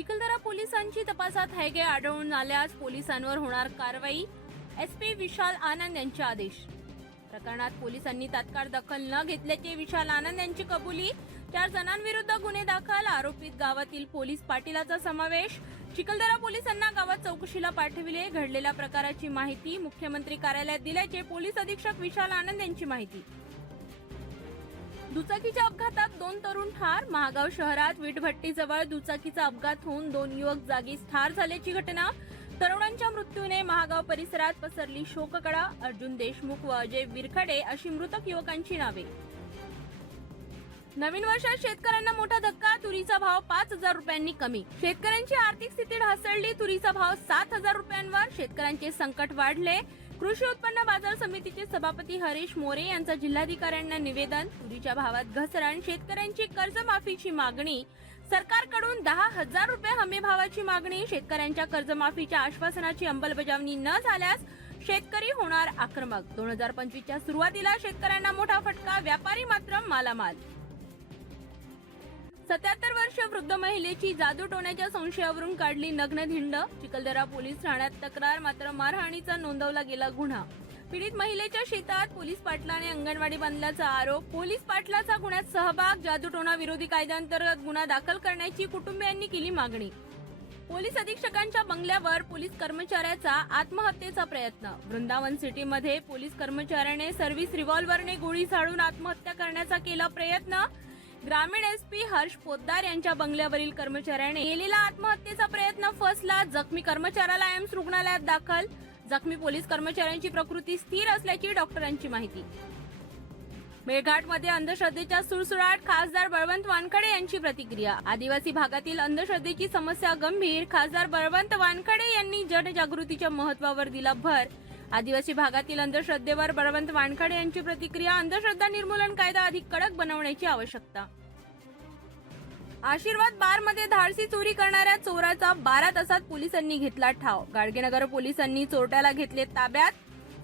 चिखलदरा पोलिसांची तपासात हैगे आढळून आल्यास पोलिसांवर होणार कारवाई. एसपी विशाल आनंद यांचे आदेश. प्रकरणात पोलिसांनी तात्काळ दखल न घेतल्याचे विशाल आनंद यांची कबुली. 4 जणांविरुद्ध गुन्हे दाखल. आरोपीत गावातील पोलीस पाटीलाचा समावेश. चिखलदरा पोलिसांना गावात चौकशीला पाठविले. घडलेल्या प्रकाराची माहिती मुख्यमंत्री कार्यालयात दिल्याचे पोलीस अधीक्षक विशाल आनंद यांची माहिती. दुचाकीच्या अपघातात 2 तरुण ठार. महागाव शहरात वीटभट्टीजवळ दुचाकीचा अपघात होऊन 2 युवक जागीच ठार झाल्याची घटना. तरुणांच्या मृत्यूने महागाव परिसरात पसरली शोककळा. अर्जुन देशमुख व अजय विरखडे अशी मृतक युवकांची नावे. नवीन वर्षात शेतकऱ्यांना मोठा धक्का. तुरीचा भाव 5,000 रुपयांनी कमी. शेतकऱ्यांची आर्थिक स्थिती ढासळली. तुरीचा भाव 7,000 रुपयांवर. शेतकऱ्यांचे संकट वाढले. कृषी उत्पन्न बाजार समितीचे सभापती हरीश मोरे यांचा जिल्हाधिकाऱ्यांना निवेदन. तुरीच्या भावात घसरण. शेतकऱ्यांची कर्जमाफीची मागणी. सरकारकडून 10,000 रुपये हमी भावाची मागणी. शेतकऱ्यांच्या कर्जमाफीच्या आश्वासनाची अंमलबजावणी न झाल्यास शेतकरी होणार आक्रमक. 2025च्या सुरुवातीला शेतकऱ्यांना मोठा फटका. व्यापारी मात्र मालामाल. 77 वर्ष वृद्ध महिलेची जादूटोण्याच्या संशयावरून काढली नग्न धिंड. चिखलदरा पोलीस ठाण्यात तक्रार. मात्र मारहाणीचा नोंदवला गेला गुन्हा. पीडित महिलेच्या शेतात पोलीस पाटलाने अंगणवाडी बांधल्याचा आरोप. पोलीस पाटलाचा गुन्ह्यात सहभाग. जादूटोणा विरोधी कायद्याअंतर्गत गुन्हा दाखल करण्याची कुटुंबियांनी केली मागणी. पोलीस अधीक्षकांच्या बंगल्यावर पोलीस कर्मचाऱ्याचा आत्महत्येचा प्रयत्न. वृंदावन सिटीमध्ये पोलीस कर्मचाऱ्याने सर्व्हिस रिव्हॉल्व्हरने गोळी झाडून आत्महत्या करण्याचा केला प्रयत्न. ग्रामीण एसपी हर्ष पोद्दार यांच्या बंगल्यावरील कर्मचाऱ्याने केलेला आत्महत्येचा प्रयत्न फसला. जखमी कर्मचाऱ्याला एम्स रुग्णालयात दाखल. जखमी पोलीस कर्मचाऱ्यांची प्रकृती स्थिर असल्याची डॉक्टरांची माहिती. मेळघाटमध्ये अंधश्रद्धेच्या सुळसुळाट. खासदार बळवंत वानखडे यांची प्रतिक्रिया. आदिवासी भागातील अंधश्रद्धेची समस्या गंभीर. खासदार बळवंत वानखडे यांनी जनजागृतीच्या महत्त्वावर दिला भर. आदिवासी भागातील अंधश्रद्धेवर बळवंत वानखडे यांची प्रतिक्रिया. अंधश्रद्धा निर्मूलन कायदा अधिक कडक बनवण्याची आवश्यकता. आशीर्वाद बारमध्ये धाडसी चोरी करणाऱ्या चोराचा 12 तासात पोलिसांनी घेतला ठाव. गाडगेनगर पोलिसांनी चोरट्याला घेतले ताब्यात.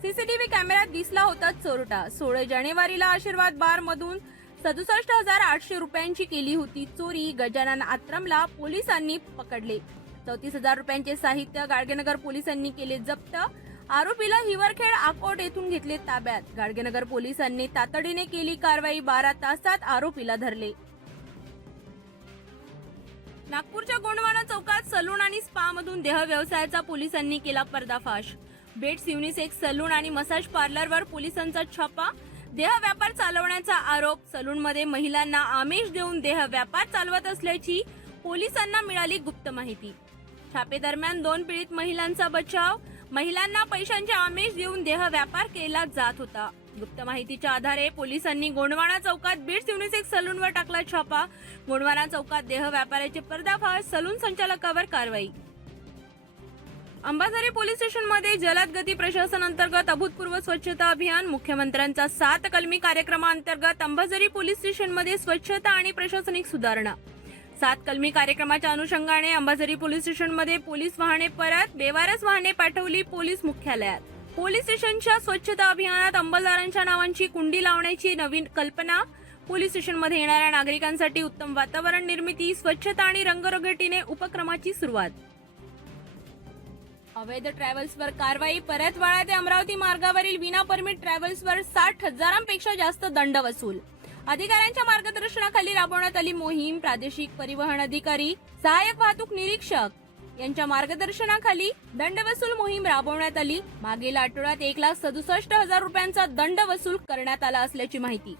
सीसीटीव्ही कॅमेऱ्यात दिसला होता चोरटा. 16 जानेवारीला आशीर्वाद बार मधून 67,800 रुपयांची केली होती चोरी. गजानन आत्रमला पोलिसांनी पकडले. 34,000 रुपयांचे साहित्य गाडगेनगर पोलिसांनी केले जप्त. आरोपीला हिवरखेड आकोट येथून घेतले ताब्यात. गाडगेनगर पोलिसांनी तातडीने केली कारवाई. 12 तासात आरोपीला धरले. नागपूरच्या गोंडवाना चौकात सलून आणि स्पा मधून देह व्यवसायाचा पोलिसांनी केला पर्दाफाश. बेट्स युनिसेक्स सलून आणि मसाज पार्लरवर पोलिसांचा छापा. देह व्यापार चालवण्याचा आरोप. सलूनमध्ये महिलांना आमिष देऊन देह व्यापार चालवत असल्याची पोलिसांना मिळाली गुप्त माहिती. छापेदरम्यान 2 पीडित महिलांचा बचाव. महिलांना पैशांचे आमिष देऊन देह व्यापार केला जात होता. गुप्त माहितीच्या आधारे पोलिसांनी गोंडवाना चौकात बेट्स युनिसेक्स सलूनवर टाकला छापा. गोंडवाना चौकात देह व्यापाराचे पर्दाफाश. सलून संचालकावर कारवाई. अंबाझरी पोलीस स्टेशनमध्ये जलद गती प्रशासन अंतर्गत अभूतपूर्व स्वच्छता अभियान. मुख्यमंत्र्यांचा 7 कलमी कार्यक्रमांतर्गत अंबाझरी पोलीस स्टेशनमध्ये स्वच्छता आणि प्रशासनिक सुधारणा. 7 कलमी कार्यक्रमाच्या अनुषंगाने अंबाझरी पोलीस स्टेशनमध्ये पोलीस वाहने परत. बेवारस वाहने पाठवली पोलीस मुख्यालयात. पोलीस स्टेशनच्या स्वच्छता अभियानात अंमलदारांच्या नावांची कुंडी लावण्याची नवीन कल्पना. पोलीस स्टेशनमध्ये येणाऱ्या नागरिकांसाठी उत्तम वातावरण निर्मिती. स्वच्छता आणि रंगरंगटीने उपक्रमाची सुरुवात. अवैध ट्रॅव्हल्सवर कारवाई. परतवाडा ते अमरावती मार्गावरील विना परमिट ट्रॅव्हल्सवर 60,000पेक्षा जास्त दंड वसूल. अधिकाऱ्यांच्या मार्गदर्शनाखाली राबवण्यात आली मोहीम. प्रादेशिक परिवहन अधिकारी, सहाय्यक वाहतूक निरीक्षक यांच्या मार्गदर्शनाखाली दंड वसूल मोहीम राबवण्यात आली. मागील आठवड्यात 1,67,000 रुपयांचा दंड वसूल करण्यात आला असल्याची माहिती.